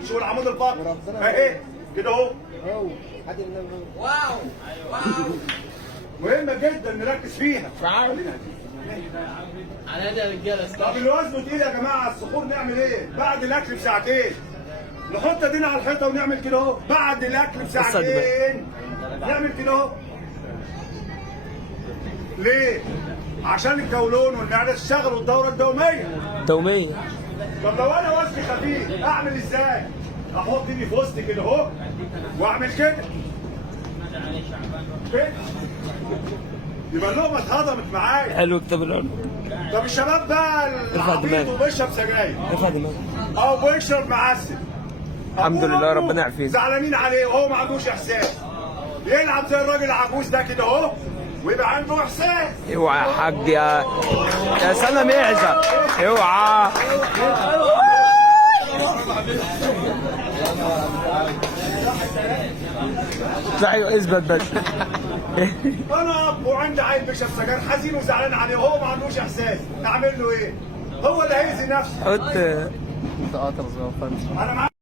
الهمش والعمود الفقري اهي كده اهو. واو مهمه جدا نركز فيها. على ده رجاله. طب اللي وزنه تقيل يا جماعه على الصخور نعمل ايه؟ بعد الاكل بساعتين نحط ايدينا على الحيطه ونعمل كده اهو. بعد الاكل بساعتين نعمل كده اهو. ليه؟ عشان القولون والمعده تشتغل والدوره الدمويه. طب لو انا وزني خفيف اعمل ازاي؟ احط ايدي في وسطي كده اهو واعمل كده يبقى اللقمه اتهضمت معايا. حلو كتاب العلم. طب الشباب بقى العبيط وبيشرب سجاير ارفع دماغك او بيشرب معسل، الحمد لله ربنا يعافيك. زعلانين عليه وهو ما عندوش احساس، يلعب زي الراجل العجوز ده كده اهو ويبقى عنده احساس. اوعى يا حاج يا سلام اعزق اوعى. ايوه اثبت بس. انا اب وعندي عيل بيشرب سجاير حزين وزعلان عليه وهو ما عندوش احساس، اعمل له ايه؟ هو اللي هيأذي نفسه. حط انا معاك.